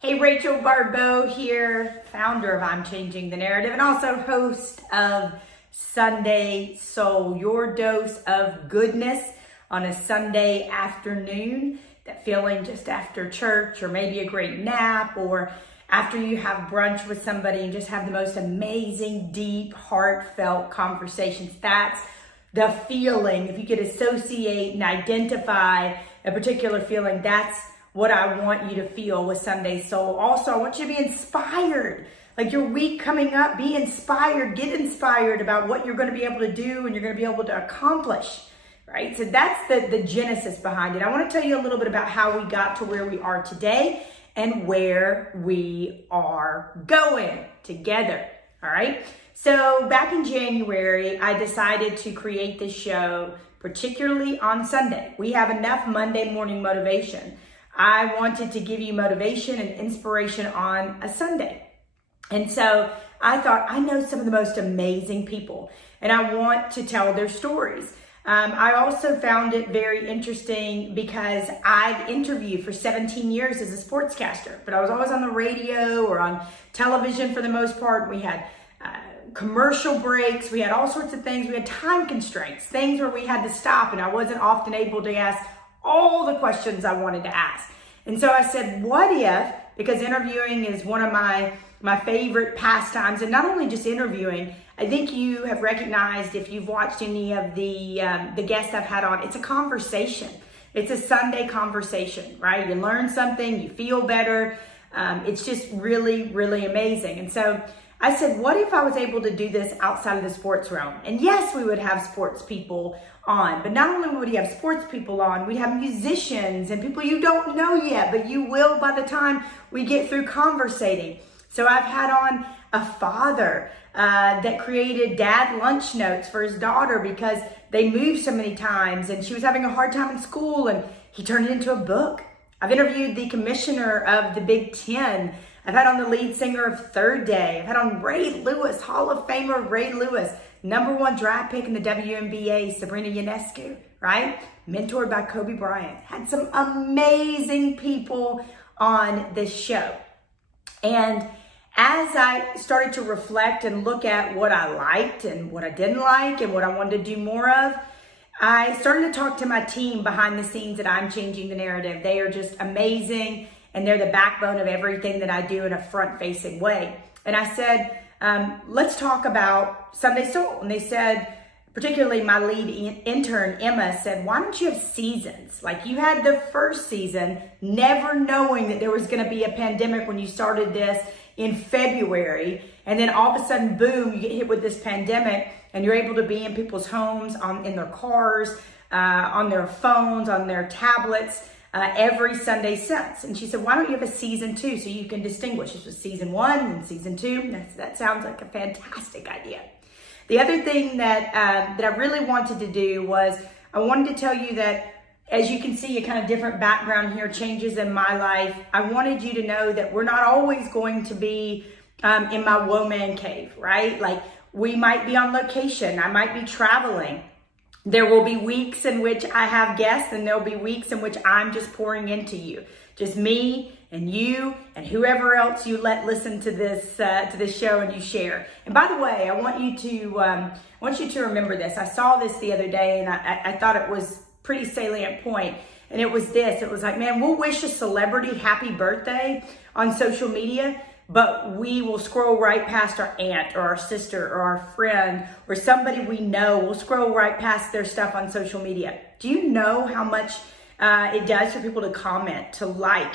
Hey, Rachel Barbeau here, founder of I'm Changing the Narrative and also host of Sunday Soul, your dose of goodness on a Sunday afternoon. That feeling just after church or maybe a great nap or after you have brunch with somebody and just have the most amazing, deep, heartfelt conversations. That's the feeling. If you could associate and identify a particular feeling, that's what I want you to feel with Sunday Soul. Also, I want you to be inspired. Like your week coming up, be inspired, get inspired about what you're going to be able to do and you're going to be able to accomplish, right? So that's the genesis behind it. I want to tell you a little bit about how we got to where we are today and where we are going together, all right? So back in January, I decided to create this show, particularly on Sunday. We have enough Monday morning motivation. I wanted to give you motivation and inspiration on a Sunday. And so I thought, I know some of the most amazing people and I want to tell their stories. I also found it very interesting because I've interviewed for 17 years as a sportscaster, but I was always on the radio or on television for the most part. We had commercial breaks. We had all sorts of things. We had time constraints, things where we had to stop and I wasn't often able to ask all the questions I wanted to ask. And so I said, what if, because interviewing is one of my favorite pastimes, and not only just interviewing, I think you have recognized if you've watched any of the guests I've had on, it's a conversation. It's a Sunday conversation, right? You learn something, you feel better. It's just really, really amazing. And so I said, what if I was able to do this outside of the sports realm? And yes, we would have sports people on, but not only would you have sports people on, we have musicians and people you don't know yet, but you will by the time we get through conversating. So I've had on a father that created dad lunch notes for his daughter because they moved so many times and she was having a hard time in school and he turned it into a book. I've interviewed the commissioner of the Big Ten. I've had on the lead singer of Third Day. I've had on Ray Lewis, Hall of Famer Ray Lewis, #1 draft pick in the WNBA, Sabrina Ionescu, right? Mentored by Kobe Bryant. Had some amazing people on this show. And as I started to reflect and look at what I liked and what I didn't like and what I wanted to do more of, I started to talk to my team behind the scenes at I'm Changing the Narrative. They are just amazing. And they're the backbone of everything that I do in a front-facing way. And I said, let's talk about Sunday Soul. And they said, particularly my lead intern, Emma, said, why don't you have seasons? Like you had the first season, never knowing that there was going to be a pandemic when you started this in February. And then all of a sudden, boom, you get hit with this pandemic and you're able to be in people's homes, in their cars, on their phones, on their tablets, every Sunday since. And she said, why don't you have a season 2 so you can distinguish? This was season 1 and season 2. That sounds like a fantastic idea. The other thing that I really wanted to do was I wanted to tell you that, as you can see, a kind of different background here, changes in my life. I wanted you to know that we're not always going to be in my woe man cave, right? Like we might be on location. I might be traveling. There will be weeks in which I have guests and there'll be weeks in which I'm just pouring into you. Just me and you and whoever else you let listen to this show and you share. And by the way, I want you to remember this. I saw this the other day and I thought it was pretty salient point. And it was this. It was like, man, we'll wish a celebrity happy birthday on social media, but we will scroll right past our aunt or our sister or our friend or somebody we know. We'll scroll right past their stuff on social media. Do you know how much it does for people to comment, to like,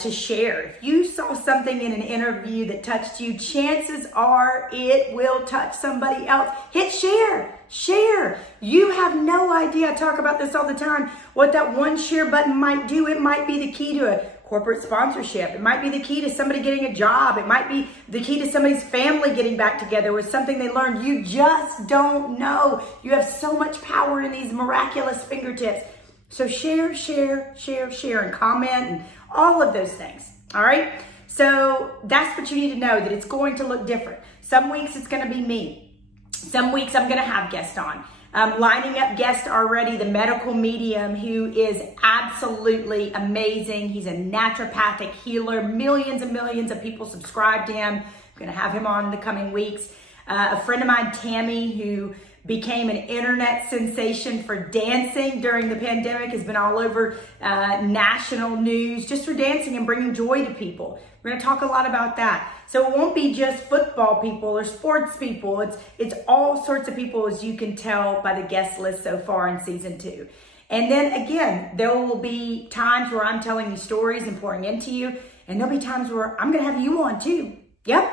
to share? If you saw something in an interview that touched you, chances are it will touch somebody else. Hit share. Share. You have no idea. I talk about this all the time. What that one share button might do. It might be the key to a corporate sponsorship. It might be the key to somebody getting a job. It might be the key to somebody's family getting back together with something they learned. You just don't know. You have so much power in these miraculous fingertips. So share, share, share, share, and comment and all of those things. All right. So that's what you need to know, that it's going to look different. Some weeks it's going to be me. Some weeks I'm going to have guests on. Lining up guests already, the medical medium who is absolutely amazing. He's a naturopathic healer. Millions and millions of people subscribe to him. I'm going to have him on in the coming weeks. A friend of mine, Tammy, who became an internet sensation for dancing during the pandemic, has been all over national news just for dancing and bringing joy to people. We're going to talk a lot about that. So it won't be just football people or sports people. It's all sorts of people, as you can tell by the guest list so far in season 2. And then again, there will be times where I'm telling you stories and pouring into you. And there'll be times where I'm going to have you on too. Yep,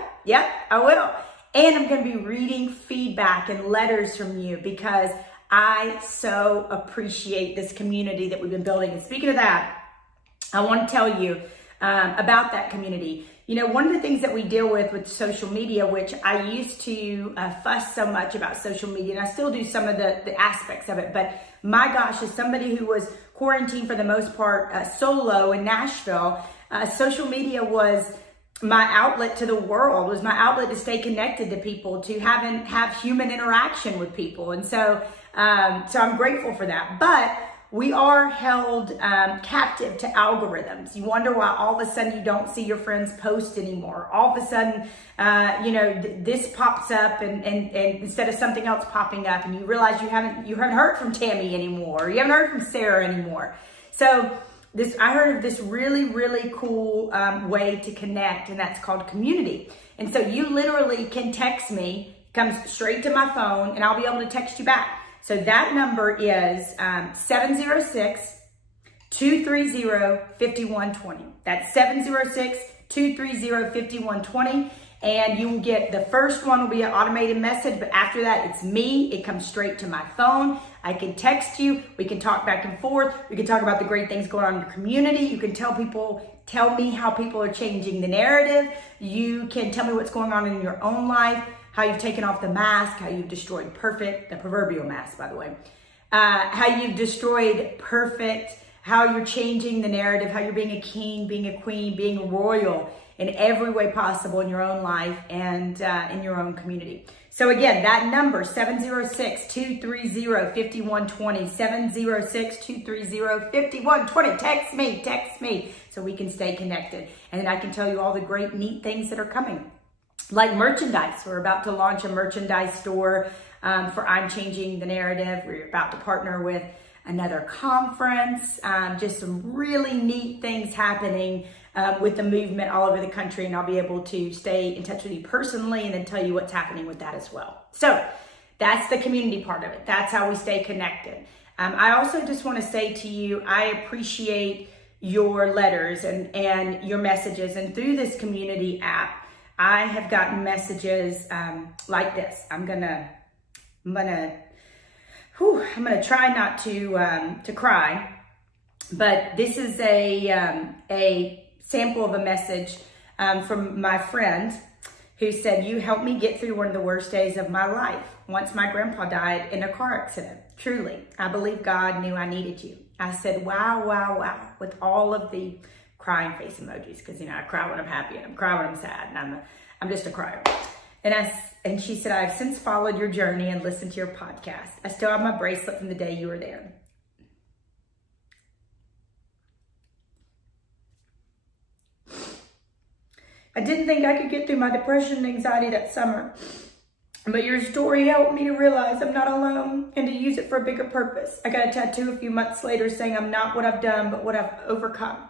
I will. And I'm going to be reading feedback and letters from you because I so appreciate this community that we've been building. And speaking of that, I want to tell you about that community. You know, one of the things that we deal with social media, which I used to fuss so much about social media, and I still do some of the aspects of it, but my gosh, as somebody who was quarantined for the most part solo in Nashville, social media was my outlet to the world, was my outlet to stay connected to people, to have human interaction with people. And so I'm grateful for that. But we are held captive to algorithms. You wonder why all of a sudden you don't see your friends post anymore. All of a sudden, this pops up and instead of something else popping up, and you realize you haven't heard from Tammy anymore. Or you haven't heard from Sarah anymore. So I heard of this really, really cool way to connect, and that's called community. And so you literally can text me, comes straight to my phone, and I'll be able to text you back. So that number is 706-230-5120. That's 706-230-5120. And you will get, the first one will be an automated message, but after that, it's me. It comes straight to my phone. I can text you. We can talk back and forth. We can talk about the great things going on in your community. You can tell me how people are changing the narrative. You can tell me what's going on in your own life, how you've taken off the mask, how you've destroyed perfect, the proverbial mask, by the way, how you've destroyed perfect, how you're changing the narrative, how you're being a king, being a queen, being royal in every way possible in your own life and in your own community. So again, that number, 706-230-5120, 706-230-5120. Text me so we can stay connected. And then I can tell you all the great, neat things that are coming. Like merchandise. We're about to launch a merchandise store for I'm Changing the Narrative. We're about to partner with another conference. Just some really neat things happening with the movement all over the country, and I'll be able to stay in touch with you personally and then tell you what's happening with that as well. So that's the community part of it. That's how we stay connected. I also just want to say to you, I appreciate your letters and your messages. And through this community app, I have gotten messages like this. I'm gonna try not to cry, but this is a sample of a message from my friend who said, "You helped me get through one of the worst days of my life. Once my grandpa died in a car accident. Truly, I believe God knew I needed you." I said, wow, with all of the crying face emojis, because I cry when I'm happy and I cry when I'm sad, and I'm just a crier. And she said, "I've since followed your journey and listened to your podcast. I still have my bracelet from the day you were there." "I didn't think I could get through my depression and anxiety that summer, but your story helped me to realize I'm not alone and to use it for a bigger purpose. I got a tattoo a few months later saying I'm not what I've done, but what I've overcome."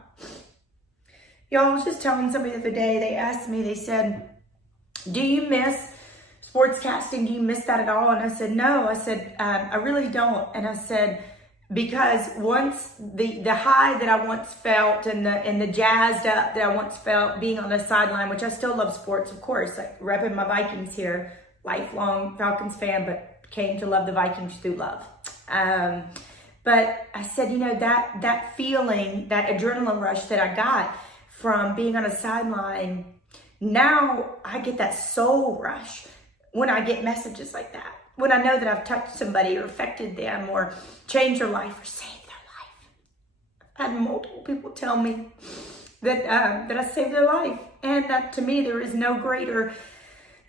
Y'all, I was just telling somebody the other day, they asked me, they said, "Do you miss sportscasting? Do you miss that at all?" And I said, "No." I said, I really don't. And I said, because once the high that I once felt and the jazzed up that I once felt being on the sideline, which I still love sports, of course, like repping my Vikings here, lifelong Falcons fan, but came to love the Vikings through love. But I said, that feeling, that adrenaline rush that I got from being on a sideline, now I get that soul rush when I get messages like that. When I know that I've touched somebody or affected them or changed their life or saved their life. I've had multiple people tell me that I saved their life. And to me, there is no greater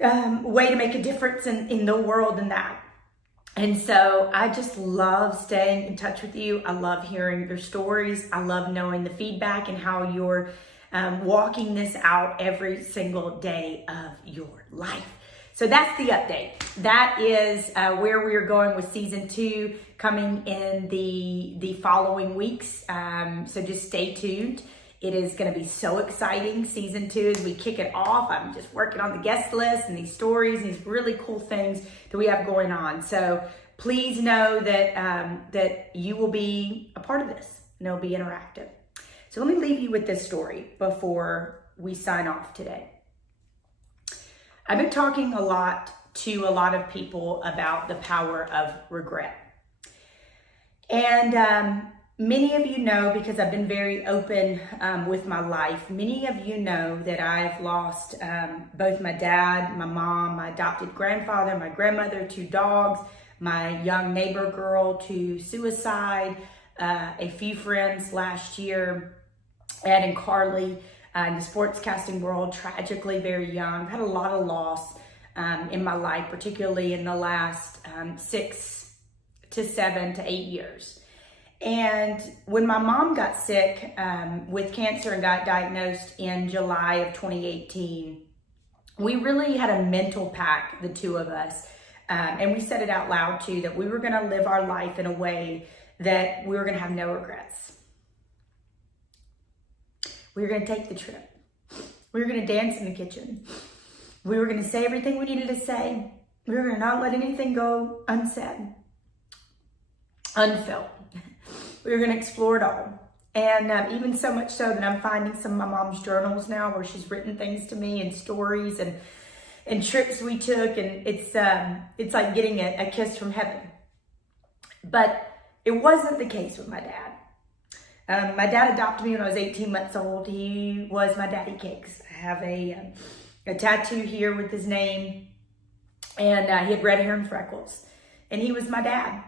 way to make a difference in the world than that. And so I just love staying in touch with you. I love hearing your stories. I love knowing the feedback and how you're walking this out every single day of your life. So that's the update. That is where we are going with season 2 coming in the following weeks. So just stay tuned. It is going to be so exciting, season 2, as we kick it off. I'm just working on the guest list and these stories and these really cool things that we have going on. So please know that that you will be a part of this and it'll be interactive. So let me leave you with this story before we sign off today. I've been talking a lot to a lot of people about the power of regret. And many of you know, because I've been very open with my life, many of you know that I've lost both my dad, my mom, my adopted grandfather, my grandmother, 2 dogs, my young neighbor girl to suicide, a few friends last year, Ed and Carly, in the sportscasting world, tragically very young. I've had a lot of loss in my life, particularly in the last 6 to 7 to 8 years. And when my mom got sick with cancer and got diagnosed in July of 2018, we really had a mental pact, the 2 of us. And we said it out loud too, that we were going to live our life in a way that we were going to have no regrets. We were going to take the trip. We were going to dance in the kitchen. We were going to say everything we needed to say. We were going to not let anything go unsaid, unfelt. We were going to explore it all. And even so much so that I'm finding some of my mom's journals now where she's written things to me and stories and trips we took. And it's like getting a kiss from heaven. But it wasn't the case with my dad. My dad adopted me when I was 18 months old. He was my daddy cakes. I have a tattoo here with his name. And he had red hair and freckles. And he was my dad.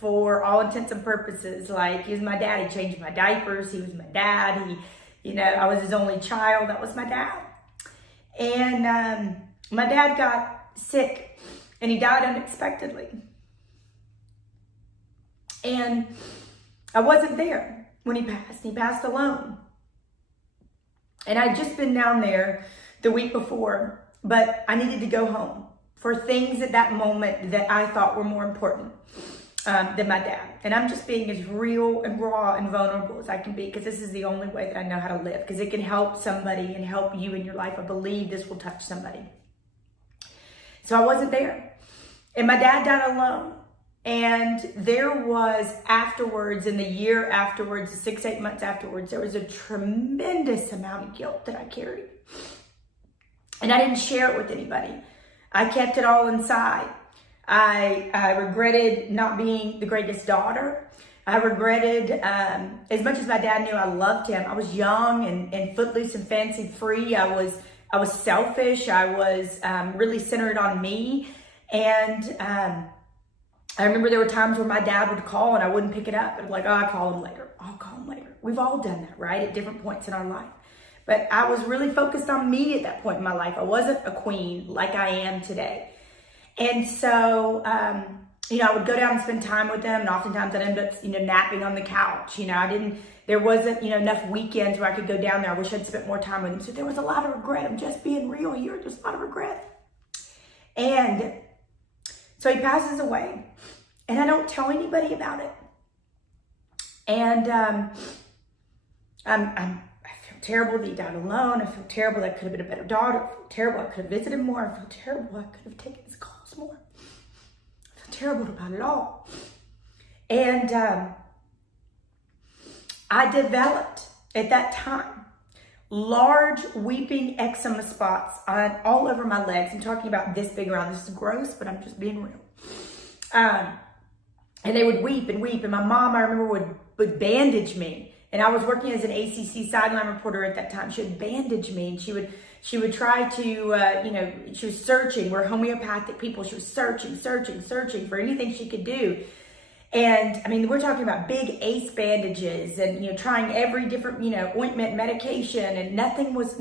For all intents and purposes, like he was my dad. He changed my diapers. He was my dad. I was his only child. That was my dad. And my dad got sick and he died unexpectedly. And I wasn't there when he passed. He passed alone. And I'd just been down there the week before, but I needed to go home for things at that moment that I thought were more important than my dad. And I'm just being as real and raw and vulnerable as I can be, because this is the only way that I know how to live, because it can help somebody and help you in your life. I believe this will touch somebody. So I wasn't there. And my dad died alone. And there was afterwards, in the year afterwards, 6-8 months afterwards, there was a tremendous amount of guilt that I carried. And I didn't share it with anybody. I kept it all inside. I regretted not being the greatest daughter. I regretted, as much as my dad knew I loved him, I was young and footloose and fancy free. I was selfish. I was really centered on me. And I remember there were times where my dad would call and I wouldn't pick it up. And like, oh, I'll call him later. We've all done that, right? At different points in our life. But I was really focused on me at that point in my life. I wasn't a queen like I am today. And so, I would go down and spend time with them. And oftentimes I'd end up, napping on the couch. There wasn't, enough weekends where I could go down there. I wish I'd spent more time with them. So there was a lot of regret. I'm just being real here. There's a lot of regret. And so he passes away. And I don't tell anybody about it. And I feel terrible that he died alone. I feel terrible that I could have been a better daughter. I feel terrible I could have visited more. I feel terrible I could have taken his calls more. I feel terrible about it all. And I developed at that time large weeping eczema spots all over my legs. I'm talking about this big around. This is gross, but I'm just being real. And they would weep and weep. And my mom, I remember, would bandage me. And I was working as an ACC sideline reporter at that time. She would bandage me, and she would try to, she was searching. We're homeopathic people. She was searching for anything she could do. And I mean, we're talking about big ACE bandages and, trying every different, ointment, medication, and nothing was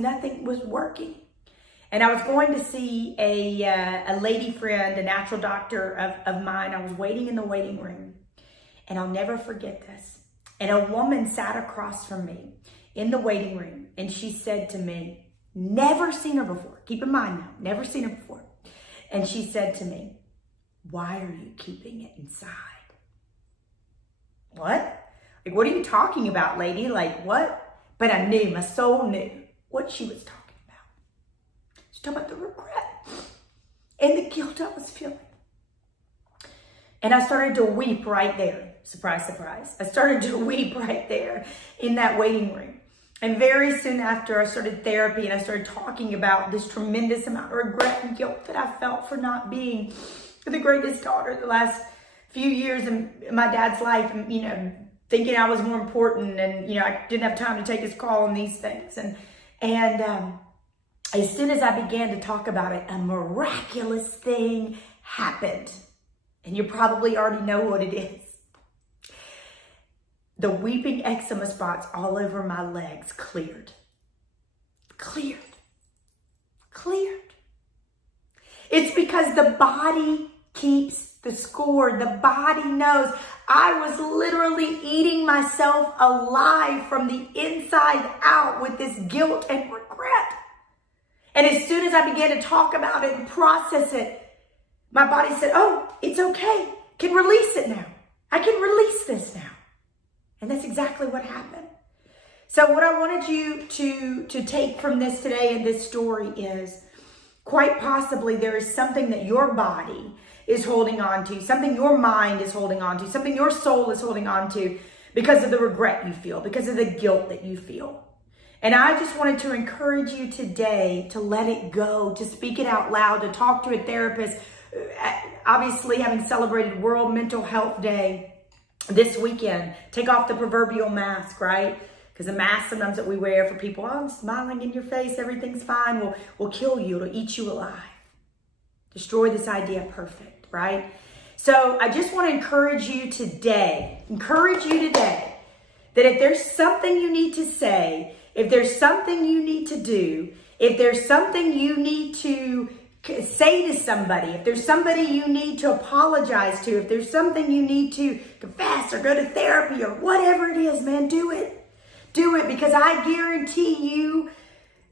working. And I was going to see a lady friend, a natural doctor of mine. I was waiting in the waiting room, and I'll never forget this. And a woman sat across from me in the waiting room, and she said to me, never seen her before. Keep in mind now, never seen her before. And she said to me, why are you keeping it inside? What? Like, what are you talking about, lady? Like, what? But I knew, my soul knew what she was talking about. She's talking about the regret and the guilt I was feeling. And I started to weep right there. Surprise, surprise. I started to weep right there in that waiting room. And very soon after, I started therapy and I started talking about this tremendous amount of regret and guilt that I felt for not being the greatest daughter the last few years in my dad's life. And, thinking I was more important, and, I didn't have time to take his call on these things. And as soon as I began to talk about it, a miraculous thing happened. And you probably already know what it is. The weeping eczema spots all over my legs cleared. Cleared. It's because the body keeps the score. The body knows. I was literally eating myself alive from the inside out with this guilt and regret. And as soon as I began to talk about it and process it, my body said, oh, it's okay. Can release it now. I can release this now. And that's exactly what happened. So what I wanted you to take from this today and this story is, quite possibly there is something that your body is holding on to, something your mind is holding on to, something your soul is holding on to because of the regret you feel, because of the guilt that you feel. And I just wanted to encourage you today to let it go, to speak it out loud, to talk to a therapist. Obviously, having celebrated World Mental Health Day this weekend, take off the proverbial mask, right? Because the mask sometimes that we wear for people, oh, I'm smiling in your face, everything's fine, will kill you, it'll eat you alive. Destroy this idea of perfect, right? So I just want to encourage you today, that if there's something you need to say, if there's something you need to do, if there's something you need to say to somebody, if there's somebody you need to apologize to, if there's something you need to confess or go to therapy or whatever it is, man, do it. Do it, because I guarantee you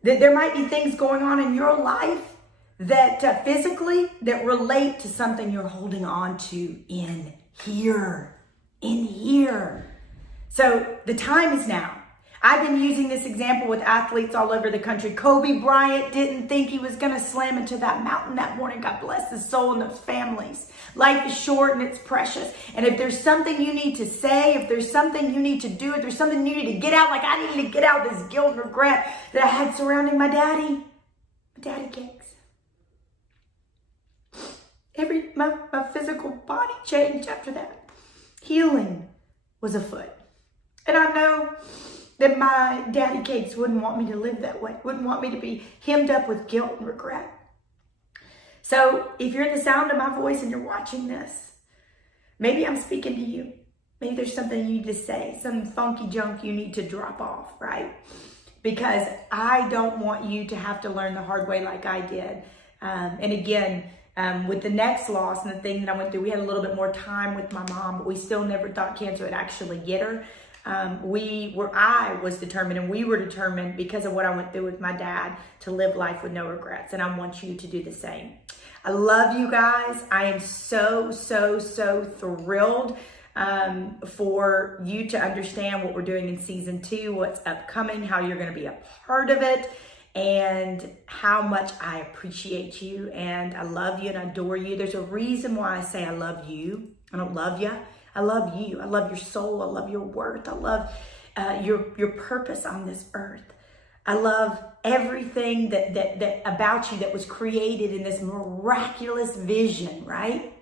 that there might be things going on in your life that physically that relate to something you're holding on to in here. So the time is now. I've been using this example with athletes all over the country. Kobe Bryant didn't think he was going to slam into that mountain that morning. God bless his soul and those families. Life is short and it's precious. And if there's something you need to say, if there's something you need to do, if there's something you need to get out, like I needed to get out this guilt and regret that I had surrounding my daddy cakes. My physical body changed after that. Healing was afoot. And I know that my daddy cakes wouldn't want me to live that way, wouldn't want me to be hemmed up with guilt and regret. So if you're in the sound of my voice and you're watching this, maybe I'm speaking to you. Maybe there's something you need to say, some funky junk you need to drop off, right? Because I don't want you to have to learn the hard way like I did. And again, with the next loss and the thing that I went through, we had a little bit more time with my mom, but we still never thought cancer would actually get her. I was determined, and we were determined because of what I went through with my dad, to live life with no regrets. And I want you to do the same. I love you guys. I am so thrilled for you to understand what we're doing in season 2, what's upcoming, how you're going to be a part of it, and how much I appreciate you, and I love you and I adore you. There's a reason why I say I love you. I don't love you. I love you. I love your soul. I love your worth. I love your purpose on this earth. I love everything that about you that was created in this miraculous vision, right?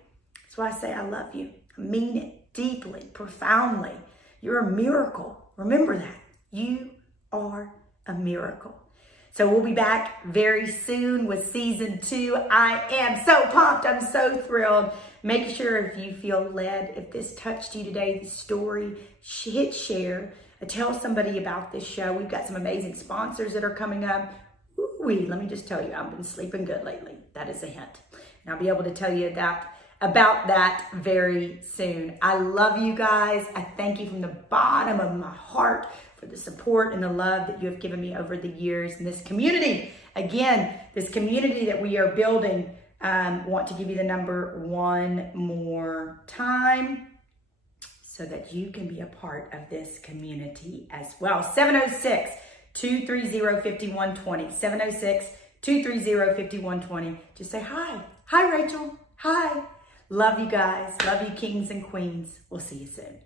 That's why I say I love you. I mean it deeply, profoundly. You're a miracle. Remember that. You are a miracle. So we'll be back very soon with season 2. I am so pumped. I'm so thrilled. Make sure, if you feel led, if this touched you today, the story, hit share. Tell somebody about this show. We've got some amazing sponsors that are coming up. let me just tell you, I've been sleeping good lately. That is a hint. And I'll be able to tell you about that very soon. I love you guys. I thank you from the bottom of my heart for the support and the love that you have given me over the years in this community. Again, this community that we are building, want to give you the number one more time so that you can be a part of this community as well. 706-230-5120. 706-230-5120. Just say hi. Hi, Rachel. Hi. Love you guys. Love you, kings and queens. We'll see you soon.